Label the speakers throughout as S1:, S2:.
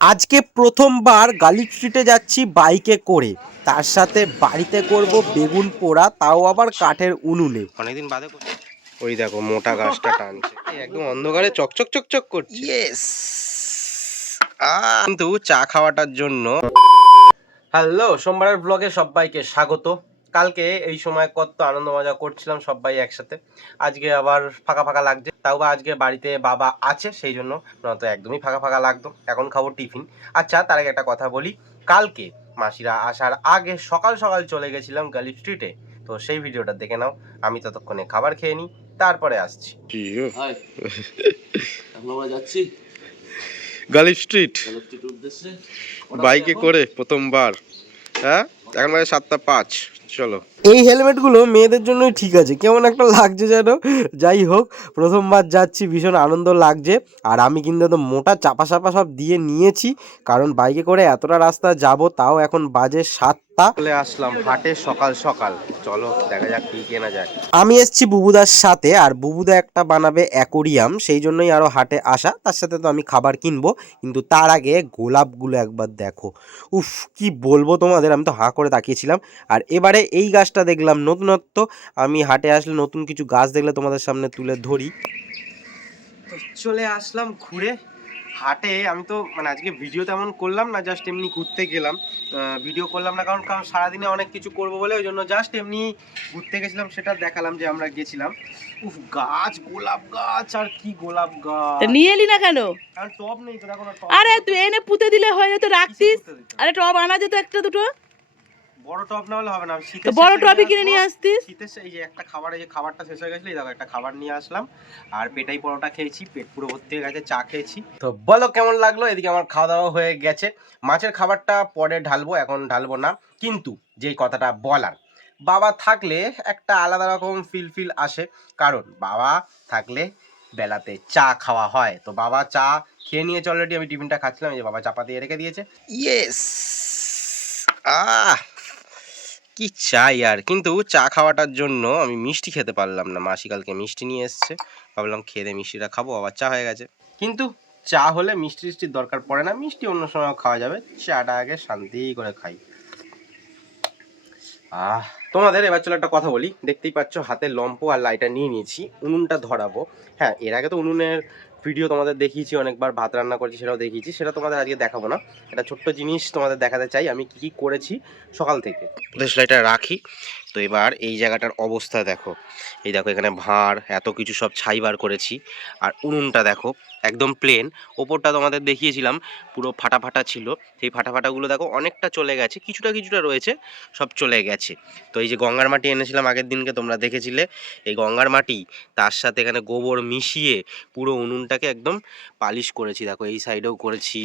S1: আজকে প্রথমবার গালি স্ট্রিটে যাচ্ছি বাইকে করে। তার সাথে বাড়িতে করব বেগুন পোড়া তাও আবার কাঠের উনুনে।
S2: অনেকদিন বাদে। ওই দেখো মোটা গাছটা টানছে। একদম অন্ধকারে চকচক চকচক করছে।
S1: ইয়েস
S2: কিন্তু চা খাওয়াটার জন্য হ্যালো সোমবারের ব্লগে সবাইকে স্বাগত। কালকে এই সময় কত আনন্দ মজা করছিলাম সবাই একসাথে। আজকে আবার ফাঁকা ফাঁকা লাগছে। তাও বা আজকে বাড়িতে বাবা আছে সেই জন্য নয়তো একদমই ফাঁকা ফাঁকা লাগতো। এখন খাব টিফিন। আচ্ছা তার আগে একটা কথা বলি। কালকে মাসিরা আসার আগে সকাল সকাল চলে গেছিলাম গালি স্ট্রিটে তো সেই ভিডিওটা দেখে নাও। আমি ততক্ষণে খাবার খেয়ে নিই তারপরে আসছি।
S3: যাচ্ছি।
S2: গালি স্ট্রিট বাইকে করে প্রথমবার। হ্যাঁ? এখন বাজে সাতটা পাঁচ। চলো।
S1: এই হেলমেটগুলো মেয়েদের জন্যই ঠিক আছে। কেমন একটা লাগছে যেন। যাই হোক, প্রথমবার যাচ্ছি, ভীষণ আনন্দ লাগছে। আর আমি কিন্তু তো মোটা চাপা চাপা সব দিয়ে নিয়েছি। কারণ বাইকে করে এতটা রাস্তা যাব, তাও এখন বাজে সাতটা।
S2: চলে আসলাম হাটে সকাল সকাল। চলো দেখা যাক কি কেনা যায়।
S1: আমি এসছি বুবুদার সাথে আর বুবুদা একটা বানাবে অ্যাকোরিয়াম সেই জন্যই আরও হাটে আসা। তার সাথে তো আমি খাবার কিনবো কিন্তু তার আগে গোলাপগুলো একবার দেখো। উফ কি বলব তোমাদের আমি তো হাঁ করে তাকিয়েছিলাম। আর এবারে এই গাছটা দেখলাম নতুনত্ব। আমি হাটে আসলে নতুন কিছু গাছ দেখলে তোমাদের সামনে তুলে ধরি।
S2: চলে আসলাম ঘুরে। হাটে আমি তো মানে আজকে ভিডিও তেমন করলাম না জাস্ট এমনি ঘুরতে গেলাম। ভিডিও করলাম না কারণ কারণ সারাদিনে অনেক কিছু করব বলে ওই জন্য জাস্ট এমনি ঘুরতে গেছিলাম সেটা দেখালাম যে আমরা গেছিলাম। উফ গাছ গোলাপ গাছ আর কি গোলাপ গাছ।
S4: নিয়ে এলি না কেন?
S2: কারণ টব নেই তো
S4: আরে তুই এনে পুঁতে দিলে হয়ে যেত রাখতিস? আরে টব আনা যেত একটা দুটো?
S2: বড় টব না হলে হবে না। আমি শীতের
S4: বড় টবই কিনে নিয়ে। আসতিস?
S2: শীতের এই যে একটা খাবার এই যে খাবারটা শেষ হয়ে গেছিল এই দেখো একটা খাবার নিয়ে আসলাম। আর পেটাই পরোটা খেয়েছি পেট পুরো ভর্তি হয়ে গেছে চা খেয়েছি। তো বলো কেমন লাগল? এদিকে আমার খাওয়া দাওয়া হয়ে গেছে। মাছের খাবারটা পরে ঢালবো এখন ঢালবো না। কিন্তু যেই কথাটা বলার বাবা থাকলে একটা আলাদা রকম ফিল ফিল আসে। কারণ বাবা থাকলে বেলাতে চা খাওয়া হয়। তো বাবা চা খেয়ে নিয়েছে অলরেডি আমি টিফিনটা খাচ্ছিলাম এই যে বাবা চাপা দিয়ে রেখে দিয়েছে। Yes ah! কি চাই আর? কিন্তু চা খাওয়াটার জন্য আমি মিষ্টি খেতে পারলাম না। মাসি কালকে মিষ্টি নিয়ে এসছে। ভাবলাম খেয়ে মিষ্টিটা খাব, আবার চা হয়ে গেছে। কিন্তু চা হলে মিষ্টি টিষ্টির দরকার পড়ে না। মিষ্টি অন্য সময় খাওয়া যাবে। চাটা আগে শান্তি করে খাই। আহ, তোমাদের এবার চলো একটা কথা বলি। দেখতেই পাচ্ছ, হাতে লম্প আর লাইটার নিয়ে নিয়েছি। উনুনটা ধরাবো। হ্যাঁ এর আগে তো উনুনের ভিডিও তোমাদের দেখিয়েছি, অনেকবার ভাত রান্না করেছি, সেটাও দেখিয়েছি, সেটা তোমাদের আজকে দেখাবো না। একটা ছোট্ট জিনিস তোমাদের দেখাতে চাই, আমি কি কি করেছি সকাল থেকে। এটা রাখি। তো এবার এই জায়গাটার অবস্থা দেখো। এই দেখো, এখানে ভাঁড় এত কিছু সব ছাই বার করেছি। আর উনুনটা দেখো একদম প্লেন ওপরটা তোমাদের দেখিয়েছিলাম, পুরো ফাটা ফাটা ছিল। সেই ফাটা ফাটাগুলো দেখো অনেকটা চলে গেছে, কিছুটা কিছুটা রয়েছে, সব চলে গেছে। তো এই যে গঙ্গার মাটি এনেছিলাম আগের দিনকে, তোমরা দেখেছিলে। এই গঙ্গার মাটি, তার সাথে এখানে গোবর মিশিয়ে পুরো উনুনটাকে একদম পালিশ করেছি। দেখো এই সাইডেও করেছি,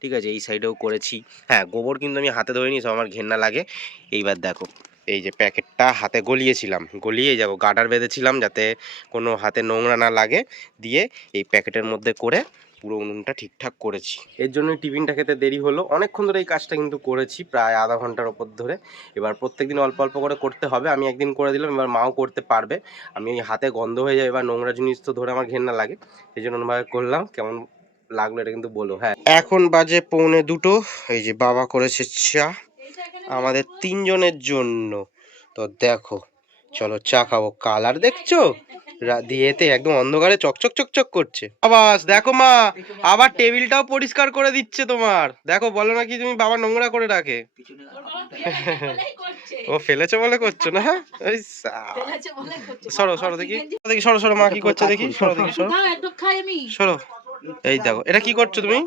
S2: ঠিক আছে? এই সাইডেও করেছি। হ্যাঁ গোবর কিন্তু আমি হাতে ধরে নিয়েছি আমার ঘেন্না লাগে। এইবার দেখো। এই যে প্যাকেটটা হাতে গলিয়েছিলাম। গলিয়ে যাব গার্ডার বেঁধেছিলাম যাতে কোনো হাতে নোংরা না লাগে। দিয়ে এই প্যাকেটের মধ্যে করে পুরো উনুনটা ঠিকঠাক করেছি। এর জন্য টিফিনটা খেতে দেরি হলো। অনেকক্ষণ ধরে এই কাজটা কিন্তু করেছি, প্রায় আধা ঘণ্টার ওপর ধরে। এবার প্রত্যেকদিন অল্প অল্প করে করতে হবে। আমি একদিন করে দিলাম, এবার মাও করতে পারবে। আমি হাতে গন্ধ হয়ে যায় এবার নোংরা জিনিস তো ধরে আমার ঘেন্না লাগে। সেই জন্য ওরমভাবে করলাম। কেমন লাগল এটা কিন্তু বলো। হ্যাঁ এখন বাজে পৌনে দুটো। এই যে বাবা করেছে চা। আমাদের তিনজনের জন্য। তো দেখো চলো চা খাব। কালার দেখছ? দিয়েতে একদম অন্ধকারে চকচক চকচক করছে। আবাস দেখো মা আবার টেবিলটাও পরিষ্কার করে দিচ্ছে তোমার। দেখো বলো না কি তুমি বাবা নোংরা করে রাখে। ও ফেলেছে বলে করছ না? ওই সরো সরো দেখি। দেখি সরো সরো মা কি করছে দেখি? সরো দেখি সরো। সরো। এই দেখো এটা কি করছ তুমি?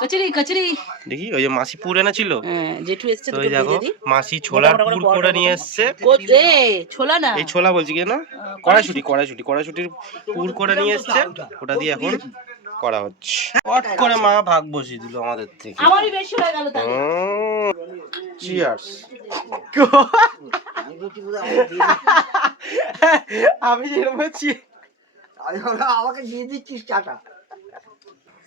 S4: কচুরি কচুরি।
S2: দেখি ওই যে মাসি পুর এনেছিল
S4: হ্যাঁ জেঠু এসছে দি।
S2: মাসি ছোলার পুর
S4: করে
S2: নিয়ে এসছে।
S4: এ ছোলা না।
S2: এই ছোলা বলছি কি না? কড়াইশুটি। কড়াইশুটি কড়াইশুটির পুর করে নিয়ে এসছে। ওটা দিয়ে এখন করা হচ্ছে। পট করে মা ভাগ বসিয়ে দিল আমাদের থেকে।
S4: আমারই বেশি হয়ে গেল তাহলে।
S2: চিয়ার্স আমি যেরকম
S5: আমাকে দিয়ে দিচ্ছিস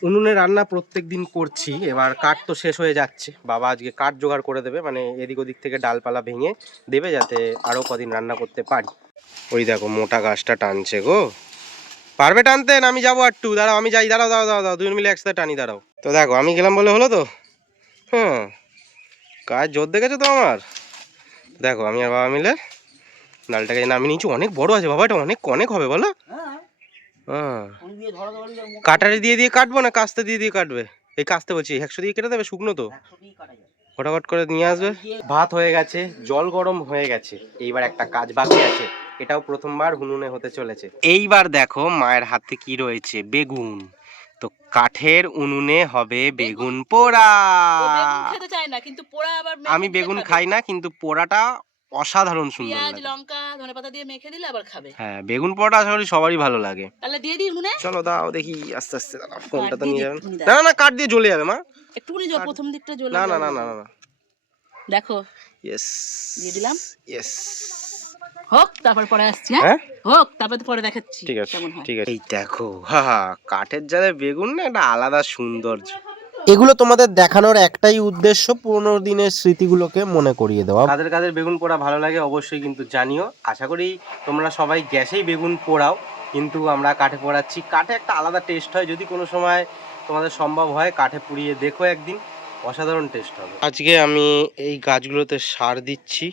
S2: উনুনে রান্না প্রত্যেক দিন করছি। এবার কাঠ তো শেষ হয়ে যাচ্ছে। বাবা আজকে কাঠ জোগাড় করে দেবে মানে এদিক ওদিক থেকে ডালপালা ভেঙে দেবে যাতে আরও কদিন রান্না করতে পারি। ওই দেখো মোটা গাছটা টানছে গো। পারবে টানতে আমি যাব একটু। দাঁড়াও, আমি যাই। দাঁড়াও দাঁড়াও দাঁড়াও দুজন মিলে একসাথে টানি, দাঁড়াও। তো দেখো, আমি গেলাম বলে হলো তো? হ্যাঁ। কাজ জোর দেখেছ তো আমার? দেখো, আমি আর বাবা মিলে ডালটাকে নামিয়ে নিয়েছি, অনেক বড় আছে। বাবা, এটা অনেক অনেক হবে বলো? কাটারি দিয়ে দিয়ে কাটবো না কাস্তে দিয়ে দিয়ে কাটবে? এই কাস্তে বলছি একশো দিয়ে কেটে দেবে শুকনো তো? ফটাফট করে নিয়ে আসবে। ভাত হয়ে গেছে জল গরম হয়ে গেছে। এইবার একটা কাজ বাকি আছে এটাও প্রথমবার হুনুনে হতে চলেছে। এইবার দেখো মায়ের হাতে কি রয়েছে বেগুন। তো কাঠের উনুনে হবে বেগুন পোড়া। আমি বেগুন খাই না কিন্তু পোড়াটা অসাধারণ সুন্দর
S4: পেঁয়াজ
S2: লাগে।
S4: লঙ্কা ধনেপাতা দিয়ে মেখে দিলে আবার খাবে।
S2: হ্যাঁ বেগুন পোড়াটা আশা করি সবারই ভালো লাগে।
S4: তাহলে দিয়ে দিই নুনে?
S2: চলো দাও দেখি আস্তে আস্তে দাঁড়াও ফোনটা তো নিয়ে যাবেন না না না কাঠ দিয়ে জ্বলে যাবে মা।
S4: একটুখানি জল প্রথম দিকটা জ্বলে
S2: না না না না না
S4: দেখো।
S2: ইয়েস
S4: দিয়ে দিলাম।
S2: ইয়েস
S4: হোক তারপর পরে আসছি হ্যাঁ?
S2: হ্যাঁ?
S4: হোক তারপর তো পরে দেখাচ্ছি
S2: ঠিক আছে ঠিক আছে। এই দেখো হা হা কাঠের জালে বেগুন না একটা আলাদা সৌন্দর্য এগুলো তোমাদের দেখানোর একটাই উদ্দেশ্য পুরোনো দিনের স্মৃতিগুলোকে মনে করিয়ে দেওয়া। কাদের কাদের বেগুন পোড়া ভালো লাগে অবশ্যই কিন্তু জানিও। আশা করি তোমরা সবাই গ্যাসেই বেগুন পোড়াও কিন্তু আমরা কাঠে পোড়াচ্ছি। কাঠে একটা আলাদা টেস্ট হয় যদি কোনো সময় তোমাদের সম্ভব হয় কাঠে পুড়িয়ে দেখো একদিন অসাধারণ টেস্ট হবে। আজকে আমি এই গাছগুলোতে সার দিচ্ছি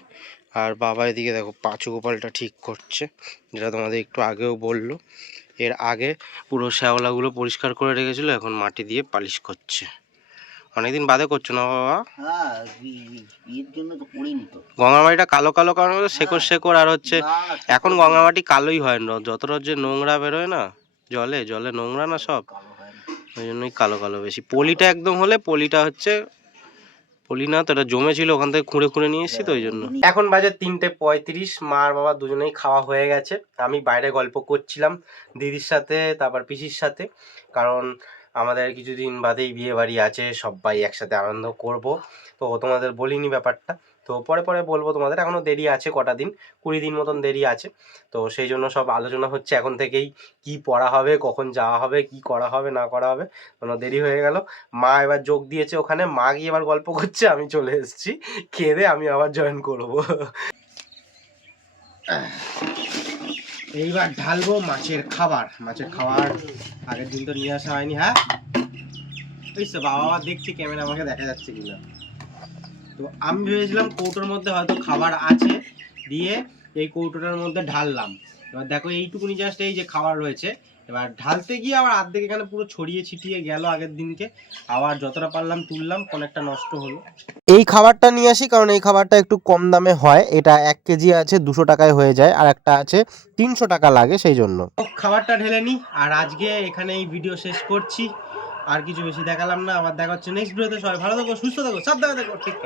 S2: আর বাবা এদিকে দেখো পাঁচু গোপালটা ঠিক করছে যেটা তোমাদের একটু আগেও বলল। এর আগে পুরো শ্যাওলাগুলো পরিষ্কার করে রেখেছিল এখন মাটি দিয়ে পালিশ করছে। অনেকদিন বাদে করছ না বাবা?
S5: হ্যাঁ
S2: গঙ্গার মাটিটা কালো কালো কারণ শেকড় শেকড় আর হচ্ছে এখন গঙ্গা মাটি কালোই হয় না যত যে নোংরা বেরোয় না জলে জলে নোংরা না সব
S5: হয়।
S2: ওই জন্যই কালো কালো বেশি। পলিটা একদম হলে পলিটা হচ্ছে পলি না, তো এটা জমেছিল, ওখান থেকে খুঁড়ে খুঁড়ে নিয়ে এসেছি তো ওই জন্য। এখন বাজে তিনটে পঁয়ত্রিশ মা আর বাবা দুজনেই খাওয়া হয়ে গেছে। আমি বাইরে গল্প করছিলাম দিদির সাথে, তারপর পিসির সাথে, কারণ আমাদের কিছুদিন বাদেই বিয়ে বাড়ি আছে সব্বাই একসাথে আনন্দ করব। তো তোমাদের বলিনি ব্যাপারটা। তো পরে পরে বলব তোমাদের, এখনও দেরি আছে কটা দিন, কুড়ি দিন মতন দেরি আছে। তো সেই জন্য সব আলোচনা হচ্ছে এখন থেকেই, কি পড়া হবে, কখন যাওয়া হবে, কি করা হবে, না করা হবে, কোনো দেরি হয়ে গেল। মা এবার যোগ দিয়েছে ওখানে, মা গিয়ে এবার গল্প করছে, আমি চলে এসেছি, খেয়ে আমি আবার জয়েন করব। এইবার ঢালবো মাছের খাবার মাছের খাবার আগের দিন তো নিয়ে আসা হয়নি হ্যাঁ? তো বাবা দেখছি, ক্যামেরা আমাকে দেখা যাচ্ছে কিনা। তো আমি ভেবেছিলাম কৌটোর মধ্যে হয়তো খাবার আছে দিয়ে এই কৌটোটার মধ্যে ঢাললাম। এবার দেখো এইটুকুনি জাস্ট এই যে খাবার রয়েছে এবার ঢালতে গিয়ে আবার আর্ধেক এখানে পুরো ছড়িয়ে ছিটিয়ে গেল আগের দিনকে। আবার যতটা পারলাম তুললাম কোন একটা নষ্ট হলো। এই খাবারটা নিয়ে আসি কারণ এই খাবারটা একটু কম দামে হয়। এটা এক কেজি আছে দুশো টাকায় হয়ে যায় আর একটা আছে তিনশো টাকা লাগে সেই জন্য। খাবারটা ঢেলে নি আর আজকে এখানে এই ভিডিও শেষ করছি। আর কিছু বেশি দেখালাম না, আবার দেখা হচ্ছে নেক্সট ভিডিওতে সবাই ভালো থাকো, সুস্থ থাকো সব দেখা দেখো ঠিক